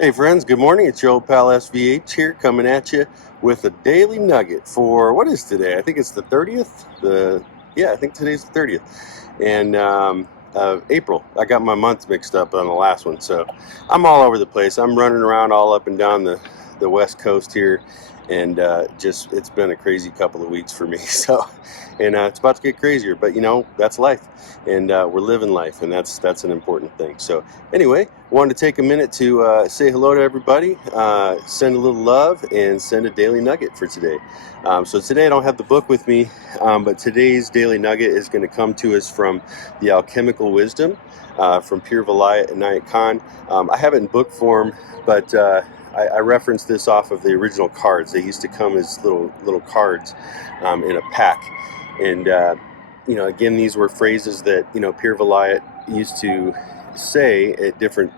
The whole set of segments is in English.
Hey friends, good morning. It's your old pal SVH here coming at you with a daily nugget for what is today? I think it's the 30th. I think today's the 30th. And April. I got my months mixed up on the last one, so I'm all over the place. I'm running around all up and down the West Coast here, and just it's been a crazy couple of weeks for me. So, and it's about to get crazier, but that's life, and we're living life, and that's an important thing. So anyway, wanted to take a minute to say hello to everybody, send a little love, and send a daily nugget for today. So today I don't have the book with me, but today's daily nugget is going to come to us from the Alchemical Wisdom from Pir Vilayat and Nugget Khan. I have it in book form, but I referenced this off of the original cards. They used to come as little cards in a pack, and again, these were phrases that Pir Vilayat used to say at different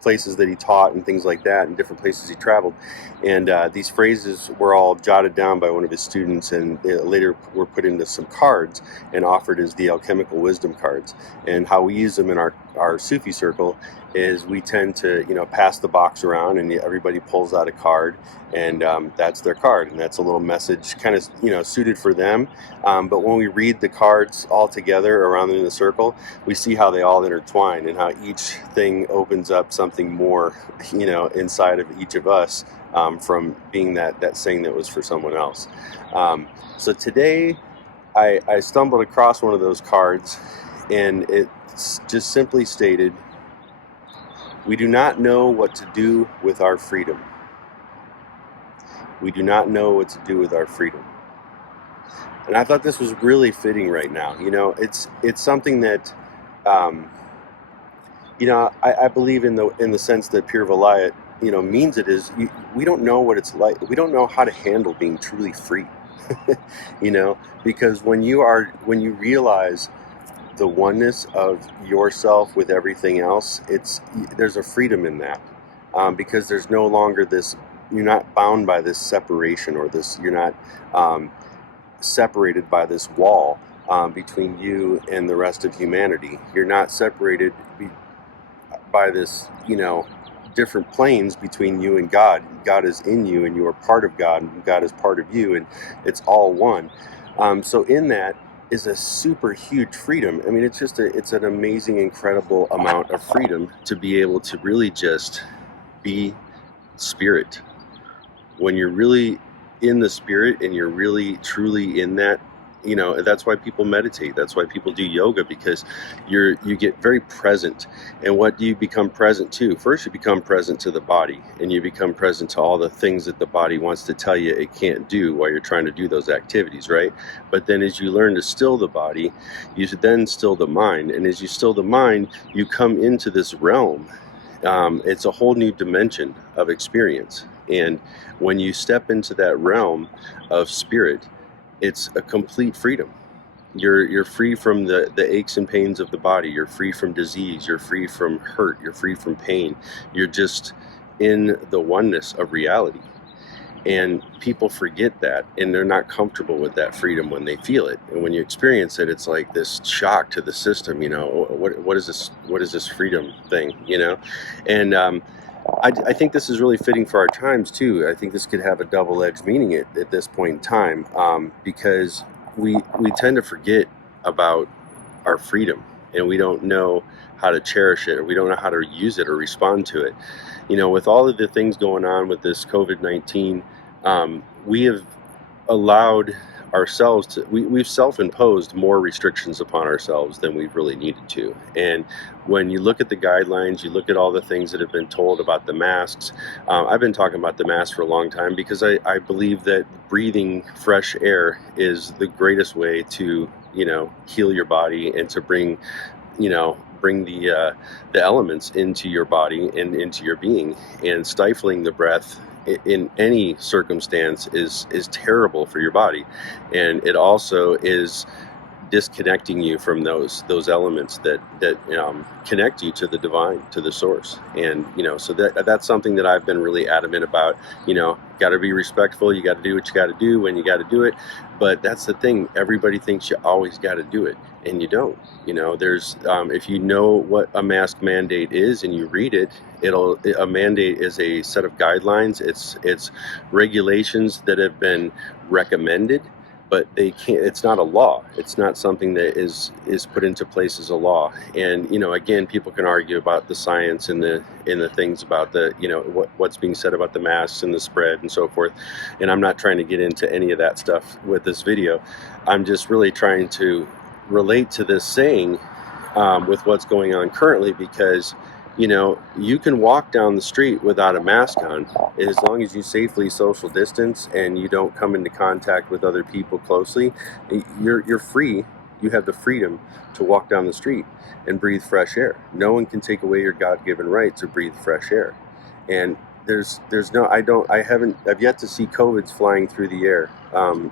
places that he taught and things like that, and different places he traveled. And these phrases were all jotted down by one of his students, and later were put into some cards and offered as the Alchemical Wisdom cards. And how we use them in our Sufi circle is we tend to pass the box around, and everybody pulls out a card, and that's their card, and that's a little message kind of suited for them. But when we read the cards all together around in the circle, we see how they all intertwine, and how each thing opens up something more inside of each of us, from being that saying that was for someone else. So today I stumbled across one of those cards, and it just simply stated, "We do not know what to do with our freedom. We do not know what to do with our freedom." And I thought this was really fitting right now. It's something that I believe in the sense that Pir Vilayat means it is, we don't know what it's like. We don't know how to handle being truly free. Because when you realize the oneness of yourself with everything else, there's a freedom in that, because there's no longer this. You're not bound by this separation, or this. You're not separated by this wall between you and the rest of humanity. You're not separated by this, different planes between you and God. God is in you, and you are part of God, and God is part of you, and it's all one. So in that is a super huge freedom. I mean, it's an amazing, incredible amount of freedom to be able to really just be spirit. When you're really in the spirit, and you're really truly in that, that's why people meditate. That's why people do yoga, because you get very present. And what do you become present to? First, you become present to the body, and you become present to all the things that the body wants to tell you it can't do while you're trying to do those activities, right? But then as you learn to still the body, you then still the mind. And as you still the mind, you come into this realm. It's a whole new dimension of experience. And when you step into that realm of spirit, it's a complete freedom. You're free from the aches and pains of the body. You're free from disease. You're free from hurt. You're free from pain. You're just in the oneness of reality. And people forget that, and they're not comfortable with that freedom when they feel it. And when you experience it, it's like this shock to the system. What is this? What is this freedom thing? And I think this is really fitting for our times too. I think this could have a double-edged meaning at this point in time, because we tend to forget about our freedom, and we don't know how to cherish it, or we don't know how to use it or respond to it. With all of the things going on with this COVID-19, we have allowed ourselves we've self-imposed more restrictions upon ourselves than we've really needed to. And when you look at the guidelines, you look at all the things that have been told about the masks. I've been talking about the mask for a long time, because I believe that breathing fresh air is the greatest way to heal your body, and to bring the elements into your body and into your being. And stifling the breath in any circumstance is terrible for your body. And it also is disconnecting you from those elements that connect you to the divine, to the source. And so that's something that I've been really adamant about. Got to be respectful. You got to do what you got to do when you got to do it. But that's the thing, everybody thinks you always got to do it, and you don't. There's if you know what a mask mandate is and you read it, a mandate is a set of guidelines. It's regulations that have been recommended, but they can't. It's not a law. It's not something that is put into place as a law. And again, people can argue about the science and the things about the what's being said about the masks and the spread and so forth. And I'm not trying to get into any of that stuff with this video. I'm just really trying to relate to this saying with what's going on currently, because you can walk down the street without a mask on as long as you safely social distance and you don't come into contact with other people closely. You're free. You have the freedom to walk down the street and breathe fresh air. No one can take away your God-given right to breathe fresh air. And I've yet to see COVIDs flying through the air.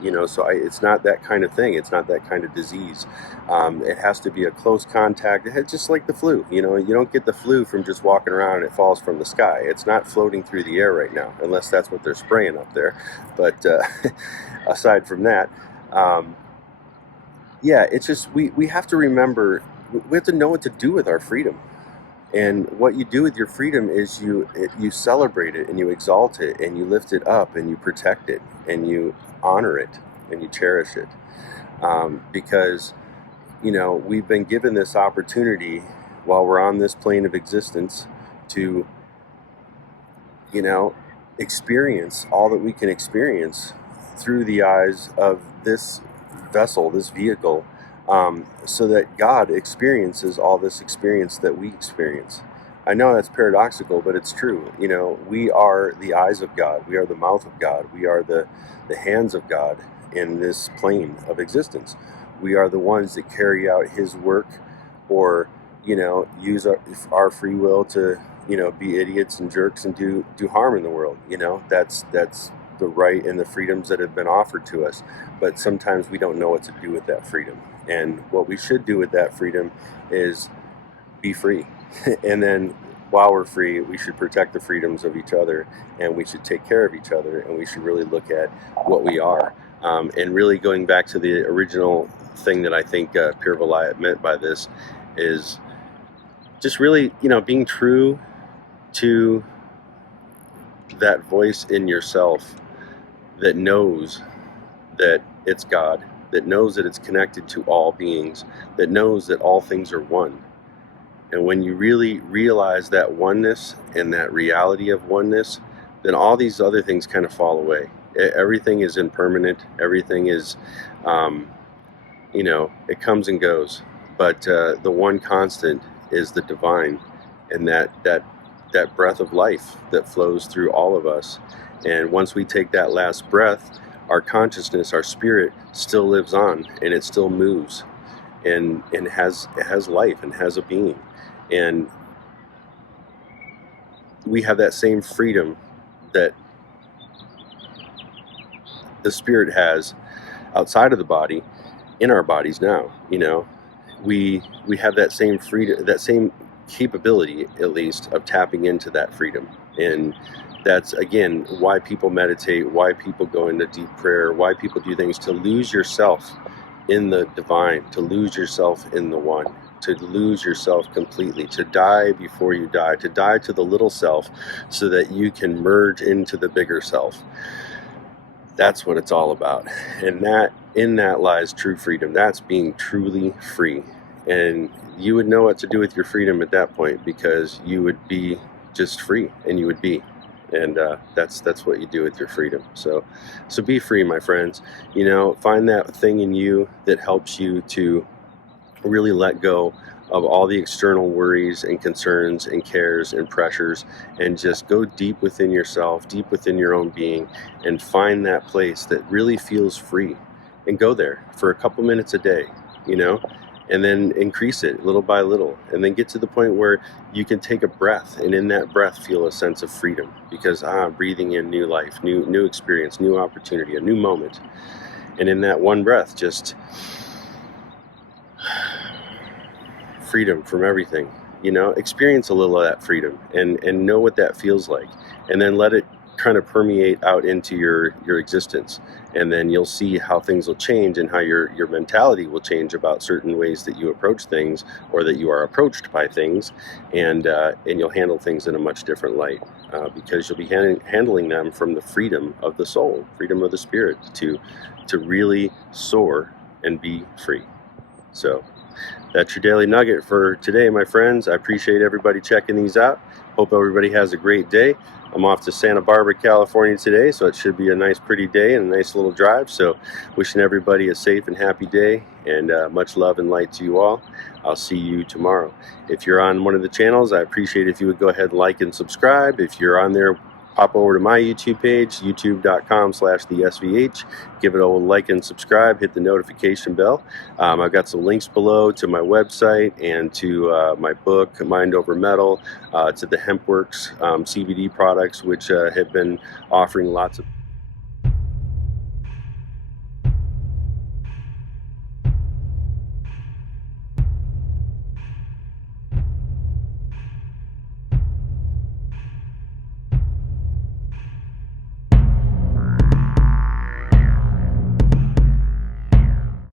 It's not that kind of thing. It's not that kind of disease. It has to be a close contact. It's just like the flu. You don't get the flu from just walking around and it falls from the sky. It's not floating through the air right now, unless that's what they're spraying up there. But aside from that, it's just we have to remember, we have to know what to do with our freedom. And what you do with your freedom is you celebrate it and you exalt it and you lift it up and you protect it and you honor it and you cherish it. Because, we've been given this opportunity while we're on this plane of existence to, experience all that we can experience through the eyes of this vessel, this vehicle, so that God experiences all this experience that we experience. I know that's paradoxical, but it's true. We are the eyes of God. We are the mouth of God. We are the hands of God in this plane of existence. We are the ones that carry out His work, or use our free will to be idiots and jerks and do harm in the world. That's the right and the freedoms that have been offered to us. But sometimes we don't know what to do with that freedom. And what we should do with that freedom is be free. And then while we're free, we should protect the freedoms of each other, and we should take care of each other, and we should really look at what we are. And really going back to the original thing that I think Pir Vilayat meant by this is just really, being true to that voice in yourself that knows that it's God, that knows that it's connected to all beings, that knows that all things are one. And when you really realize that oneness and that reality of oneness, then all these other things kind of fall away. Everything is impermanent. Everything is, it comes and goes. But the one constant is the divine, and that breath of life that flows through all of us. And once we take that last breath, our consciousness, our spirit still lives on, and it still moves, and has life and has a being. And we have that same freedom that the spirit has outside of the body, in our bodies now. We have that same freedom, that same capability, at least, of tapping into that freedom. And that's, again, why people meditate, why people go into deep prayer, why people do things, to lose yourself in the divine, to lose yourself in the one, to lose yourself completely, to die before you die, to die to the little self so that you can merge into the bigger self. That's what it's all about. And in that lies true freedom. That's being truly free. And you would know what to do with your freedom at that point, because you would be just free, and you would be. And that's what you do with your freedom. So be free, my friends. Find that thing in you that helps you to really let go of all the external worries and concerns and cares and pressures, and just go deep within yourself, deep within your own being, and find that place that really feels free, and go there for a couple minutes a day, and then increase it little by little, and then get to the point where you can take a breath, and in that breath feel a sense of freedom, because breathing in new life, new experience, new opportunity, a new moment. And in that one breath, just freedom from everything. You know, experience a little of that freedom and know what that feels like, and then let it kind of permeate out into your existence, and then you'll see how things will change and how your mentality will change about certain ways that you approach things or that you are approached by things, and you'll handle things in a much different light, because you'll be handling them from the freedom of the soul, freedom of the spirit, to really soar and be free. So that's your daily nugget for today, my friends. I appreciate everybody checking these out. Hope everybody has a great day. I'm off to Santa Barbara, California today, so it should be a nice, pretty day and a nice little drive. So wishing everybody a safe and happy day, and much love and light to you all. I'll see you tomorrow. If you're on one of the channels, I appreciate if you would go ahead and like and subscribe. If you're on there, pop over to my YouTube page, youtube.com/thesvh. Give it a like and subscribe. Hit the notification bell. I've got some links below to my website and to my book, Mind Over Metal, to the HempWorks CBD products, which have been offering lots of